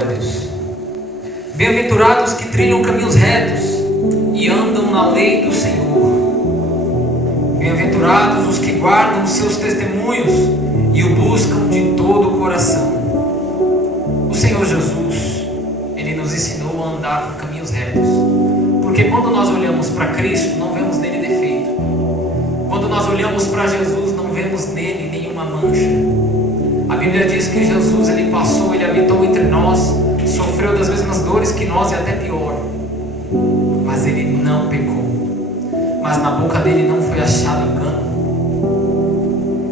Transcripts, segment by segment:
Glória a Deus. Bem-aventurados que trilham caminhos retos e andam na lei do Senhor. Bem-aventurados os que guardam os seus testemunhos e o buscam de todo o coração. O Senhor Jesus, Ele nos ensinou a andar por caminhos retos. Porque quando nós olhamos para Cristo, não vemos nele defeito. Quando nós olhamos para Jesus, não vemos nele nenhuma mancha. A Bíblia diz que Jesus, Ele passou, Ele habitou entre nós, sofreu das mesmas dores que nós e até pior. Mas Ele não pecou. Mas na boca dele não foi achado engano.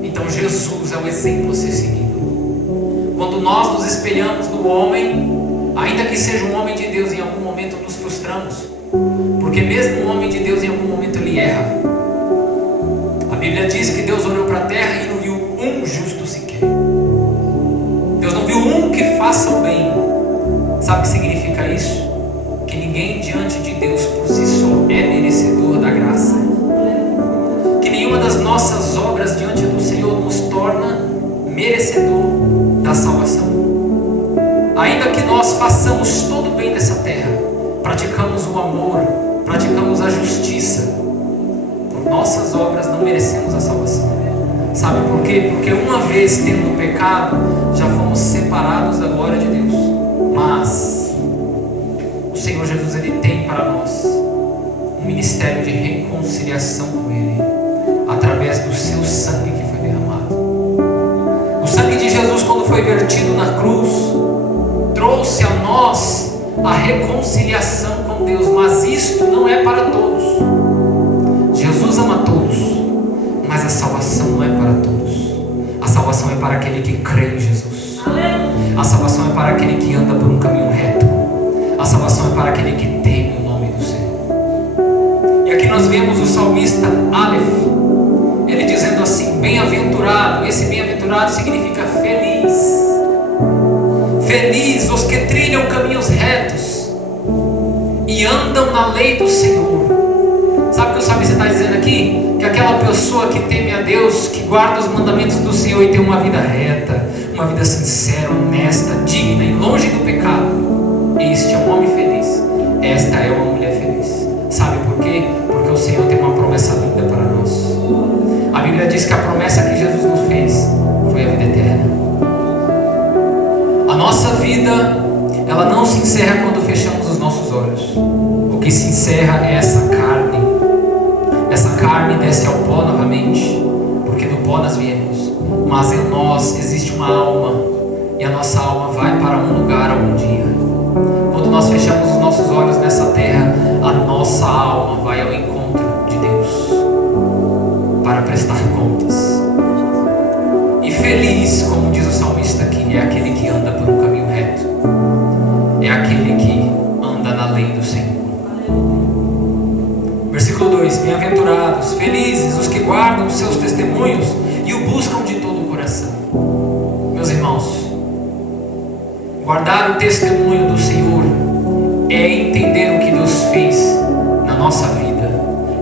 Então Jesus é o exemplo a ser seguido. Quando nós nos espelhamos no homem, ainda que seja um homem de Deus, em algum momento nos frustramos. Porque mesmo um homem de Deus, em algum momento ele erra. A Bíblia diz que Deus olhou para a terra e não viu um justo sequer. Deus não viu um que faça o bem. Sabe o que significa isso? Que ninguém diante de Deus por si só é merecedor da graça. Que nenhuma das nossas obras diante do Senhor nos torna merecedor da salvação. Ainda que nós façamos todo o bem dessa terra, praticamos o amor, praticamos a justiça, por nossas obras não merecemos a salvação. Sabe por quê? Porque uma vez tendo pecado, já fomos separados da glória de Deus. Mas o Senhor Jesus, Ele tem para nós um ministério de reconciliação com Ele, através do seu sangue que foi derramado. O sangue de Jesus, quando foi vertido na cruz, trouxe a nós a reconciliação com Deus. Mas isto não é para todos. Jesus ama todos, mas a salvação não é para todos. A salvação é para aquele que crê em Jesus. A salvação é para aquele que anda por um caminho reto. A salvação é para aquele que teme o nome do Senhor. E aqui nós vemos o salmista Aleph, ele dizendo assim: bem-aventurado. Esse bem-aventurado significa feliz. Feliz os que trilham caminhos retos e andam na lei do Senhor. Sabe o que o salmista está dizendo aqui? Que aquela pessoa que teme a Deus, que guarda os mandamentos do Senhor e tem uma vida reta, uma vida sincera, honesta, digna e longe do pecado, este é um homem feliz. Esta é uma mulher feliz. Sabe por quê? Porque o Senhor tem uma promessa linda para nós. A Bíblia diz que a promessa que Jesus nos fez foi a vida eterna. A nossa vida, ela não se encerra quando fechamos os nossos olhos. O que se encerra é essa carne. Essa carne desce ao pó novamente, porque do pó nós viemos. Mas em nós existe uma alma, e a nossa alma vai para um lugar algum dia. Quando nós fechamos os nossos olhos nessa terra, a nossa alma vai ao encontro de Deus para prestar contas. E feliz, como diz o salmista aqui, é aquele que anda por um caminho reto, é aquele que anda na lei do Senhor. Versículo 2: bem-aventurados, felizes os que guardam os seus testemunhos e o buscam de todo o coração. Meus irmãos, guardar o testemunho do Senhor é entender o que Deus fez na nossa vida,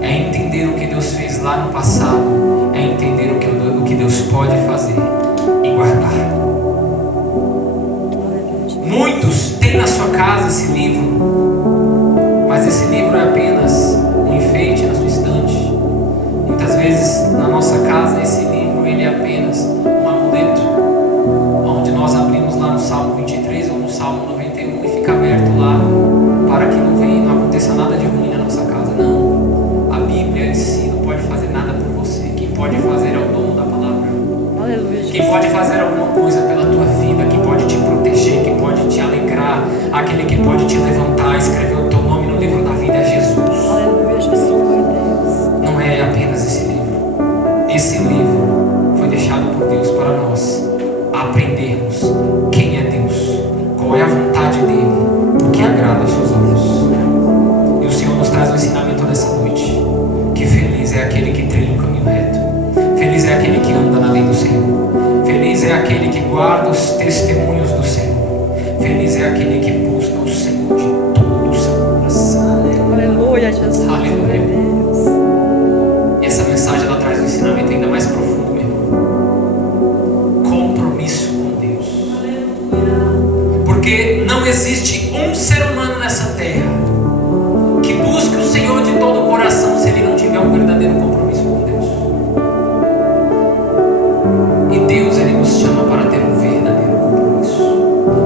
é entender o que Deus fez lá no passado, é entender o que Deus pode fazer e guardar. Muitos têm na sua casa esse livro, mas esse livro é apenas um enfeite na sua estante. Muitas vezes na nossa casa esse livro ele é apenas um amuleto, onde nós abrimos lá no Salmo 23 ou no Salmo 91 e fica aberto lá para que não aconteça nada de ruim na nossa casa. Não, a Bíblia em si não pode fazer nada por você. Quem pode fazer é o dono da palavra. Aleluia. Quem pode fazer alguma coisa pela tua vida, que pode te proteger, que pode te alegrar, aquele que pode te levantar, escrever o teu nome no livro da vida é Jesus. Aleluia, Jesus. Não é apenas esse livro. Esse livro foi deixado por Deus para nós aprendermos quem é Deus, qual é a vontade dele, o que agrada aos seus olhos. E o Senhor nos traz um ensinamento nessa noite, que feliz é aquele que trilha o caminho reto, feliz é aquele que anda na lei do Senhor, feliz é aquele que guarda os testemunhos do Senhor, feliz é aquele que busca o Senhor de todo o seu coração. Aleluia, Jesus. Aleluia. E essa mensagem ela traz um ensinamento ainda mais profundo, meu irmão. Compromisso com Deus. Porque não não existe um ser humano nessa terra que busque o Senhor de todo o coração se ele não tiver um verdadeiro compromisso com Deus. E Deus, ele nos chama para ter um verdadeiro compromisso.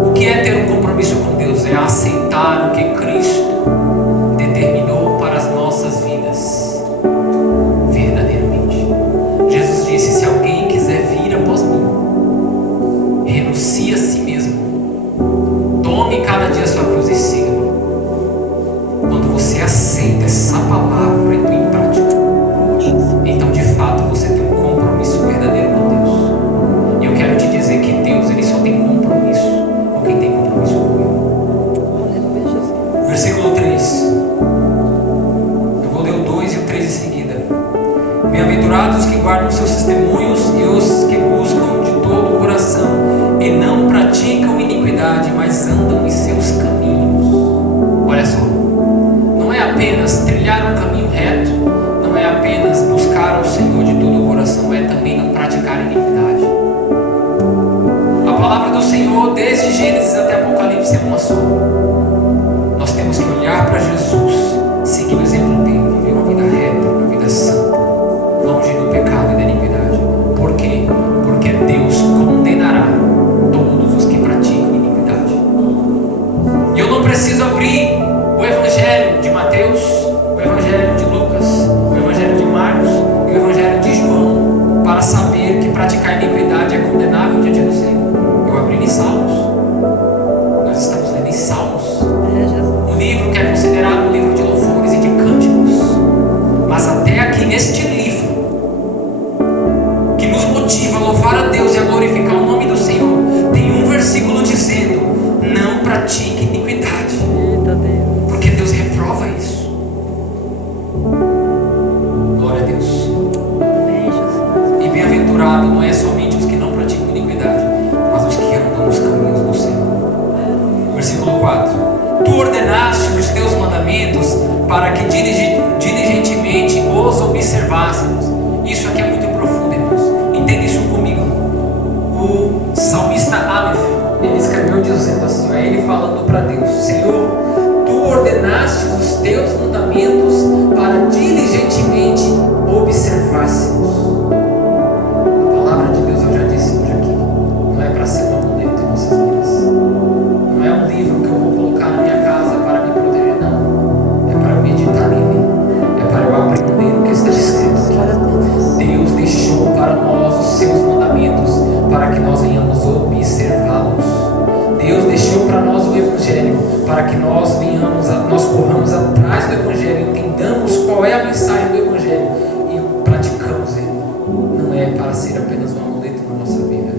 O que é ter um compromisso com Deus? É aceitar o que Cristo determinou para as nossas vidas verdadeiramente. Jesus disse: se alguém quiser vir após mim, renuncie a si mesmo, tome cada dia a sua cruz e siga-me. Quando você aceita essa palavra e põe em prática, então de fato você tem um compromisso verdadeiro com Deus. E eu quero te dizer que Deus, ele só tem compromisso com quem tem compromisso com Ele. Versículo 3. Eu vou ler o 2 e o 3 em seguida. Bem-aventurados os que guardam seus testemunhos e os que buscam de todo o coração e não praticam iniquidade, mas andam em seus caminhos. Olha só, não é apenas trilhar um caminho reto, não é apenas buscar ao Senhor de todo o coração, é também não praticar iniquidade. A palavra do Senhor, desde Gênesis até Apocalipse, é uma só. Nós temos que olhar para Jesus, seguir o exemplo dele, viver uma vida reta, uma vida santa, longe do pecado e da iniquidade. Por quê? Porque Deus condenará todos os que praticam iniquidade. E eu não preciso abrir o Evangelho de Mateus, o Evangelho de Lucas, o Evangelho de Marcos e o Evangelho de João para saber que praticar iniquidade é condenável diante do Senhor. Eu abri em Salmos. Nós estamos lendo em Salmos, um livro que é considerado um livro de louvores e de cânticos. Mas até aqui neste livro, que nos motiva a louvar a Deus e a glorificar o nome do Senhor, tem um versículo dizendo: não pratique iniquidade. Eita Deus. Porque Deus reprova isso. Glória a Deus. Amém, Jesus. E bem-aventurado não é somente os que não praticam iniquidade, mas os que andam nos caminhos do Senhor. Versículo 4. Tu ordenaste os teus mandamentos para que diligentemente os observássemos. Isso aqui é muito profundo, irmãos. Entenda isso comigo. O salmista Aleph, ele escreveu dizendo assim, é ele falando para Deus: Senhor, tu ordenaste os teus mandamentos para diligentemente observássemos. A palavra de Deus, eu já disse hoje aqui, não é para ser um amuleto em nossas vidas. Não é um livro que eu vou colocar na minha casa para me proteger, não. É para meditar nele. É para eu aprender o que está escrito aqui. Deus deixou para nós os seus mandamentos para que nós venhamos observá-los. Deus deixou para nós o Evangelho para que nós corramos atrás do Evangelho, entendamos qual é a mensagem do Evangelho e praticamos ele. Não é para ser apenas um amuleto na nossa vida.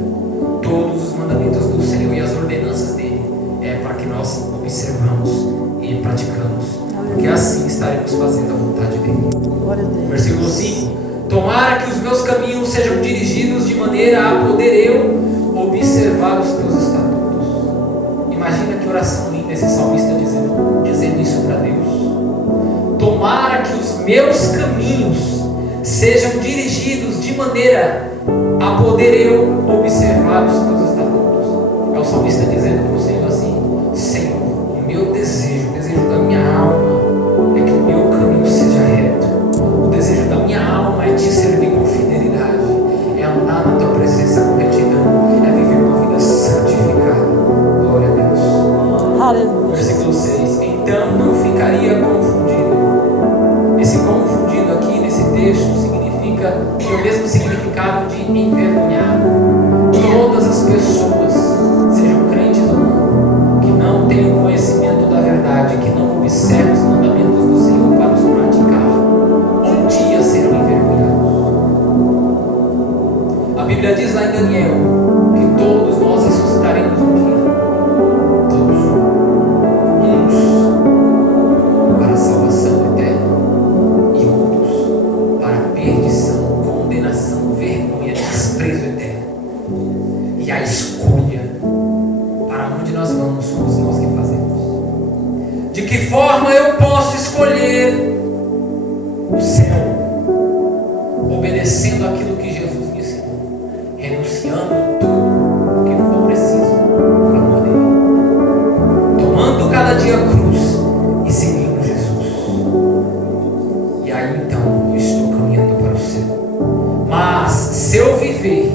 Todos os mandamentos do Senhor e as ordenanças dele é para que nós observamos e praticamos, porque assim estaremos fazendo a vontade dele. Glória a Deus. Versículo 5. Tomara que os meus caminhos sejam dirigidos de maneira a poder eu observar os teus estatutos. Imagina que oração linda esse salmista dizendo isso para Deus. Tomara que os meus caminhos sejam dirigidos de maneira a poder eu observar os teus estatutos. É o salmista dizendo para o Senhor assim: Senhor, o meu desejo, o desejo da minha alma é que o meu caminho seja reto. O desejo da minha alma é te servir com fidelidade, é andar na tua presença com retidão, é viver uma vida santificada. Glória a Deus. Aleluia. Versículo 6. Então não ficaria confundido. Esse confundido aqui nesse texto significa, tem o mesmo significado de envergonhado. Todas as pessoas, sejam crentes ou não, que não têm o conhecimento da verdade, que não observam os mandamentos do Senhor para os praticar, um dia serão envergonhados. A Bíblia diz lá em Daniel que todos nós ressuscitaremos um dia. Todos. Uns para a salvação eterna e outros para a perdição, condenação, vergonha, desprezo eterno. E a escolha para onde nós vamos somos nós que fazemos. De que forma eu posso escolher o céu? Obedecendo aquilo que Jesus me ensinou, renunciando tudo o que for preciso por amor dele. viver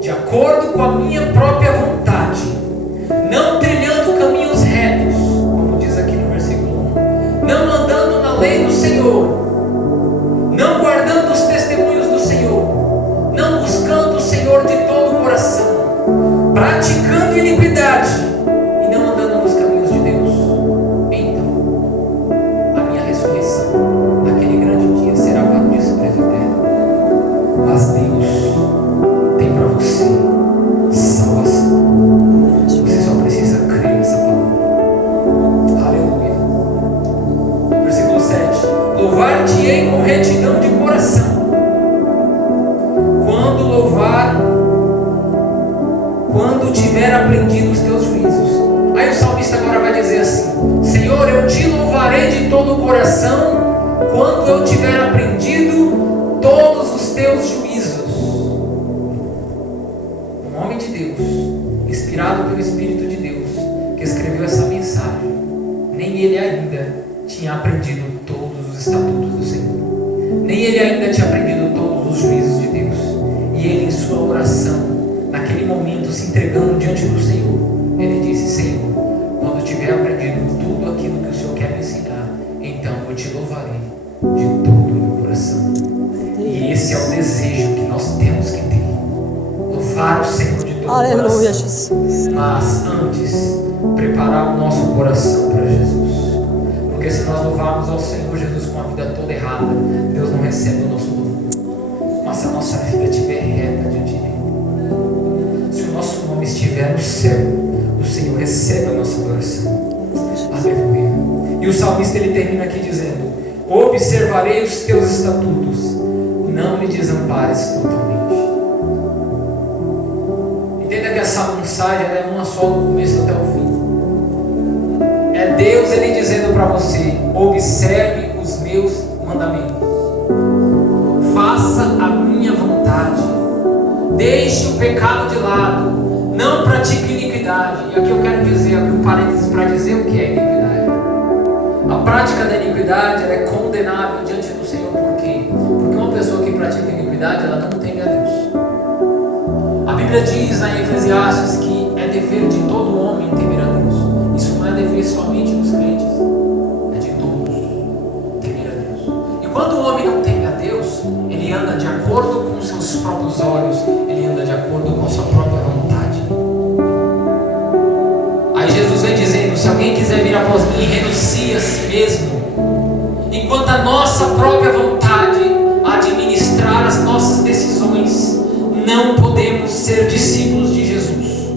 de acordo com a minha própria vontade, não trilhando caminhos retos, como diz aqui no versículo 1, não andando na lei do Senhor, não guardando os testemunhos do Senhor, não buscando o Senhor de todo o coração, praticando iniquidade e não andando nos caminhos de Deus, então a minha ressurreição naquele grande dia será para o desprezo eterno. Mas Deus tem para você salvação. Você só precisa crer nessa palavra. Aleluia. Versículo 7. Louvar-te-ei com retidão de coração. Quando tiver aprendido os teus juízos. Aí o salmista agora vai dizer assim: Senhor, eu te louvarei de todo o coração quando eu tiver aprendido todos os teus juízos. Um homem de Deus, inspirado pelo Espírito de Deus, que escreveu essa mensagem, nem ele ainda tinha aprendido todos os estatutos do Senhor, nem ele ainda tinha aprendido todos os juízos de Deus. E ele, em sua oração, naquele momento, se entregando diante do Senhor, ele disse: Senhor, quando eu tiver aprendido tudo aquilo que o Senhor quer me ensinar, então eu te louvarei de todo o meu coração. E esse é o desejo que nós temos que ter: louvar o Senhor de todo o coração. Aleluia, Jesus. Mas antes, preparar o nosso coração para Jesus. Porque se nós louvarmos ao Senhor Jesus com a vida toda errada, Deus não recebe o nosso louvor. Mas se a nossa vida estiver reta diante dele, se o nosso nome estiver no céu, o Senhor recebe a nossa oração. Aleluia. E o salmista ele termina aqui dizendo: observarei os teus estatutos, não me desampares totalmente. Entenda que essa mensagem ela é uma só, do começo até o fim. É Deus ele dizendo para você: observe os meus mandamentos, faça a minha vontade, deixe o pecado de lado, não pratique iniquidade. E aqui eu quero dizer, abrir um parênteses para dizer o que é iniquidade. A prática da iniquidade ela é condenável diante do Senhor. Por quê? Porque uma pessoa que pratica iniquidade, ela não teme a Deus. A Bíblia diz em Eclesiastes que é dever de todo homem temer a Deus. Isso não é dever somente dos crentes, é de todos temer a Deus. E quando o homem não teme a Deus, ele anda de acordo com os seus próprios olhos, ele anda de acordo com a sua própria vontade. Aí Jesus vem dizendo: se alguém quiser vir após mim, renuncie a si mesmo. Enquanto a nossa própria vontade administrar as nossas decisões, não podemos ser discípulos de Jesus.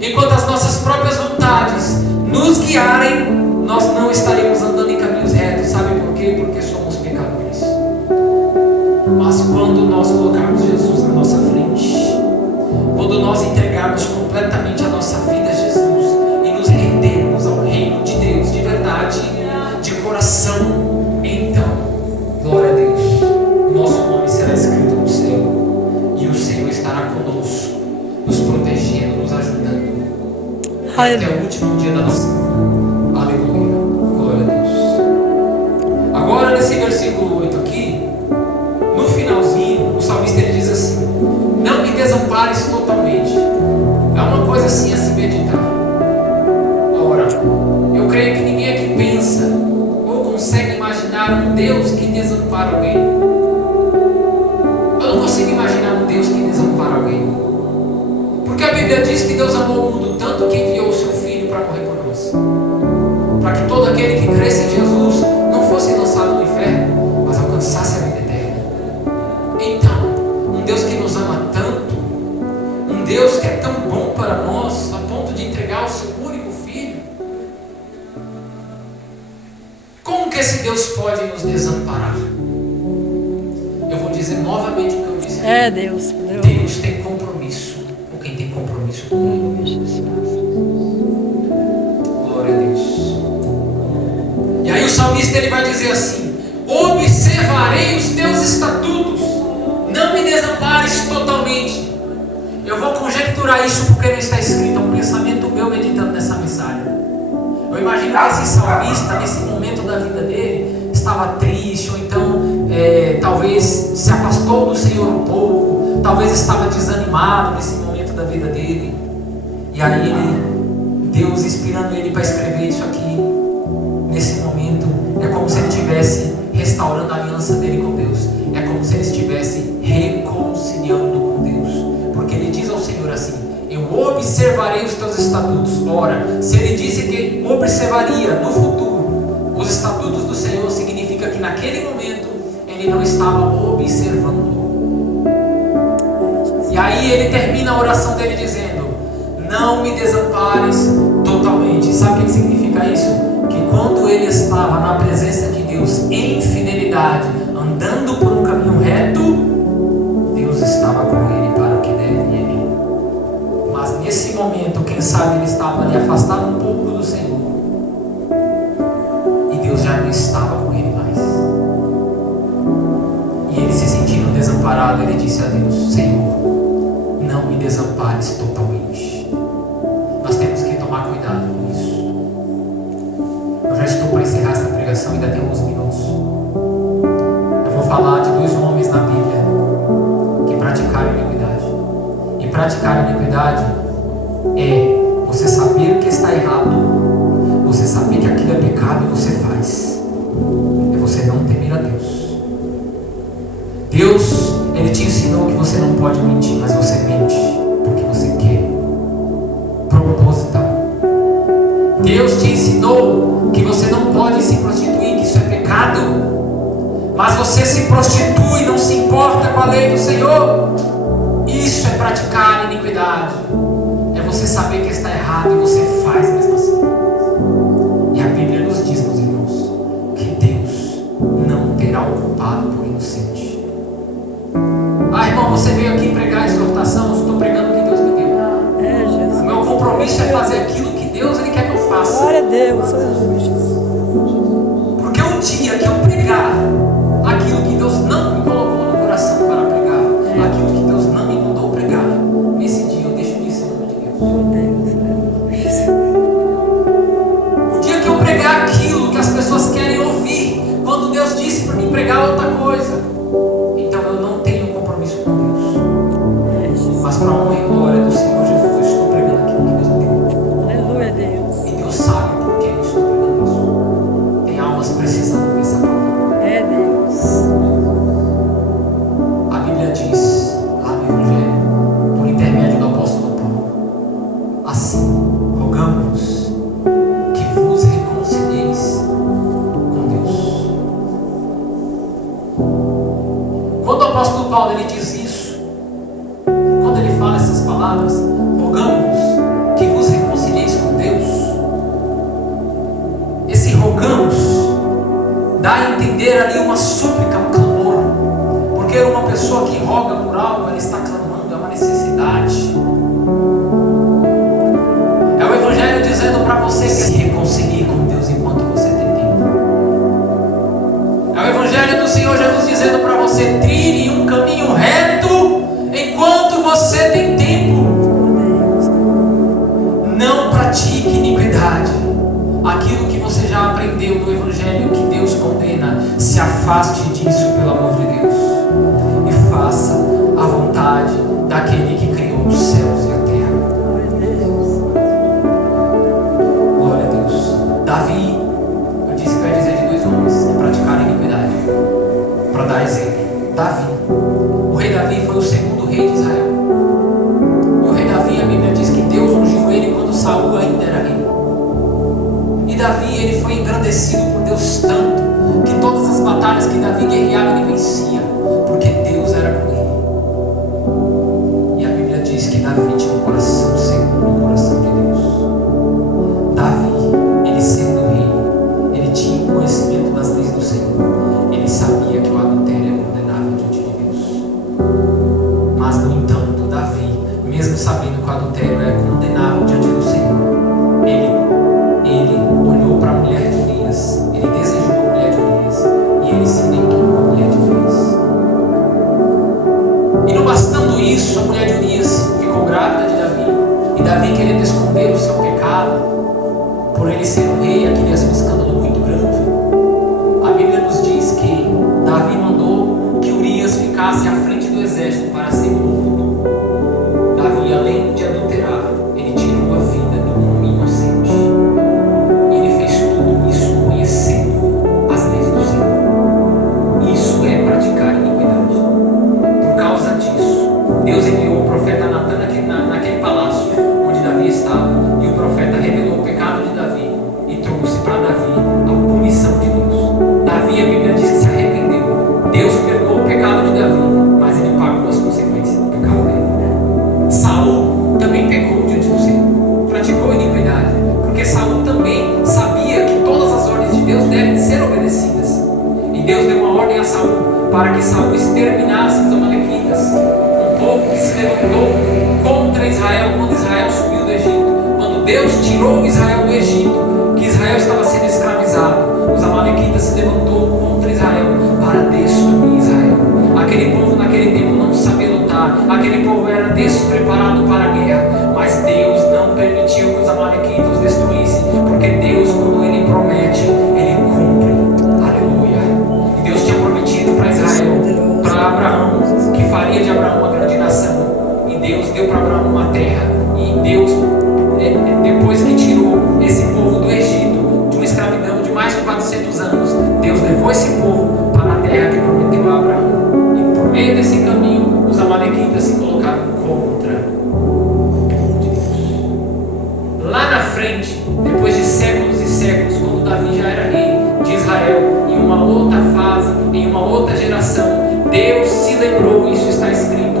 Enquanto as nossas próprias vontades nos guiarem, nós não estaremos andando em caminhos retos. Sabe por quê? Porque somos pecadores. Mas quando nós colocarmos Jesus na nossa frente, quando nós entregarmos completamente a nossa vida a Jesus e nos rendermos ao reino de Deus de verdade, de coração, então, glória a Deus, o nosso nome será escrito no céu e o Senhor estará conosco, nos protegendo, nos ajudando até o último dia da nossa vida. Aleluia, glória a Deus. Agora nesse versículo 8 aqui, no finalzinho, o salmista ele diz assim: não me desampares totalmente. É uma coisa assim a se meditar. Ora, eu creio que ninguém aqui pensa ou consegue imaginar um Deus que desampara alguém. Eu não consigo imaginar um Deus que desampara alguém. Porque a Bíblia diz que Deus amou o mundo tanto que enviou o seu Filho para morrer por nós, para que todo aquele que cresce em Jesus não fosse lançado no inferno, mas alcançasse a vida eterna. Então, um Deus que nos ama tanto, um Deus que é tão bom para nós, a ponto de entregar o seu único Filho, como que esse Deus pode nos desamparar? Eu vou dizer novamente o que eu disse. É Deus. Deus tem compromisso com quem tem compromisso com Ele. Glória a Deus. E aí o salmista ele vai dizer assim: observarei os teus estatutos, não me desampares totalmente. Eu vou conjecturar isso porque não está escrito, é um pensamento meu meditando nessa mensagem. Eu imagino que esse salmista, nesse momento da vida dele, estava triste, ou então talvez se afastou do Senhor um pouco, talvez estava desanimado nesse momento da vida dele. E aí Deus inspirando ele para escrever isso aqui, nesse momento, é como se ele estivesse restaurando a aliança dele com Deus. É como se ele estivesse reconciliando com Deus. Porque ele diz ao Senhor assim: eu observarei os teus estatutos. Ora, se ele disse que observaria no futuro os estatutos do Senhor, significa que naquele momento ele não estava observando. E aí ele termina a oração dele dizendo: não me desampares totalmente. Sabe o que significa isso? Que quando ele estava na presença de Deus em fidelidade, andando por um caminho reto, Deus estava com ele para o que deve ir. Mas nesse momento, quem sabe ele estava ali afastado um pouco do Senhor, e Deus já não estava com ele mais. E ele, se sentindo desamparado, ele disse a Deus: Senhor, não me desampares totalmente. Nós temos que tomar cuidado com isso. Eu já estou para encerrar essa pregação, ainda tem alguns minutos. Eu vou falar de 2 homens na Bíblia que praticaram iniquidade. E praticar iniquidade é você saber que está errado, você saber que aquilo é pecado e você faz. É você não temer a Deus. Deus, Ele te ensinou que você não pode mentir, mas você mente porque você quer, proposital. Deus te ensinou que você não pode se prostituir, que isso é pecado, mas você se prostitui, não se importa com a lei do Senhor. Isso é praticar iniquidade. É você saber que está errado e você faz mesmo assim. E a Bíblia nos diz, meus irmãos, que Deus não terá o culpado por inocente. Ah, irmão, você veio aqui pregar a exortação. Eu estou pregando o que Deus me deu. É, Jesus. O meu compromisso é fazer aquilo que Deus Ele quer que eu faça. Glória a Deus. Jesus. Porque o dia que eu pregar aquilo que Deus não me colocou no coração para pregar, aquilo que Deus não me mandou pregar, nesse dia eu deixo isso em nome de Deus. O dia que eu pregar aquilo que as pessoas querem ouvir, quando Deus disse para mim pregar outra coisa, então eu não tenho compromisso com Deus. Mas para a honra e glória do Senhor Jesus, eu estou pregando aquilo que Deus me deu. Aleluia, Deus. E Deus sabe por que eu estou pregando isso. Tem almas precisando ouvir essa palavra. É, Deus. A Bíblia diz lá no Evangelho, por intermédio do apóstolo Paulo: assim, rogamos-vos que vos reconcilieis com Deus. Quando o apóstolo Paulo ele diz isso, quando ele fala essas palavras, rogamos-vos que vos reconcilieis com Deus, esse rogamos dá a entender ali uma súplica, um clamor. Porque uma pessoa que roga por algo, ela está clamando, é uma necessidade. É o Evangelho dizendo para você que se reconcilie com Deus enquanto você tem tempo. É o Evangelho do Senhor Jesus dizendo para você: trilhe um caminho reto enquanto você tem tempo. Não pratique iniquidade. Aquilo que você já aprendeu no Evangelho que Deus condena, se afaste disso pelo amor de Deus. E faça a vontade daquele que criou os céus e a terra. Glória a Deus. Davi, eu disse que vai dizer de 2 homens que praticaram iniquidade, para dar exemplo. Davi, o rei Davi foi o segundo rei de Israel. E o rei Davi, a Bíblia diz que Deus ungiu ele quando Saul ainda era rei. E Davi, ele foi engrandecido por Deus tanto que todas as batalhas que Davi guerreava, ele vencia, porque Deus era com ele. E a Bíblia diz que Davi tinha um coração segundo o coração de Deus. Davi, ele sendo rei, ele tinha conhecimento das leis do Senhor. Ele sabia que o adultério é condenável diante de Deus. Mas, no entanto, Davi, mesmo sabendo que o adultério é condenável diante do Senhor, ele olhou para a mulher de Urias, ele desejou a mulher de Urias, e ele se deitou com a mulher de Urias. E não bastando isso, a mulher de Urias ficou grávida de Davi, e Davi, querendo esconder o seu pecado, por ele ser um rei, aquilo ia ser um escândalo muito grande. A Bíblia nos diz que Davi mandou que Urias ficasse à frente do exército para ser Deus enviou o profeta Natan naquele palácio onde Davi estava, e o profeta revelou o pecado de Davi e trouxe para Davi a punição de Deus. Davi, a Bíblia diz que se arrependeu. Deus perdoou o pecado de Davi, mas ele pagou as consequências do pecado dele. Saul também pecou diante do Senhor, praticou iniquidade, porque Saul também sabia que todas as ordens de Deus devem ser obedecidas. E Deus deu uma ordem a Saul para que Saul exterminasse os amalequitas, um povo que se levantou contra Israel quando Israel subiu do Egito. Quando Deus tirou Israel do Egito, que Israel estava sendo escravizado, os amalequitas se levantou contra Israel para destruir Israel. Aquele povo naquele tempo não sabia lutar, aquele povo era despreparado para a guerra, mas Deus não permitiu que os amalequitas os destruíssem, porque Deus, quando Ele promete, Ele cumpre. Aleluia. E Deus tinha prometido para Israel, para Abraão, que faria de Abraão uma grande nação. E Deus deu para Abraão uma terra. E Deus, depois que tirou esse povo do Egito, de uma escravidão de mais de 400 anos, Deus levou esse povo para a terra que prometeu a Abraão. E por meio desse caminho, os amalequitas se colocaram contra o povo de Deus. Lá na frente, depois de séculos e séculos, quando Davi já era rei de Israel, em uma outra fase, em uma outra geração, Deus se lembrou, isso está escrito,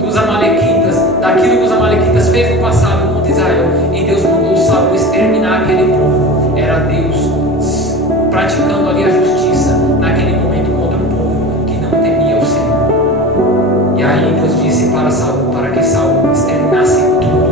dos amalequitas, daquilo que os amalequitas fez no passado contra Israel, e Deus mandou Saul exterminar aquele povo. Era Deus praticando ali a justiça naquele momento contra um povo que não temia o Senhor. E aí Deus disse para Saul, para que Saul exterminasse tudo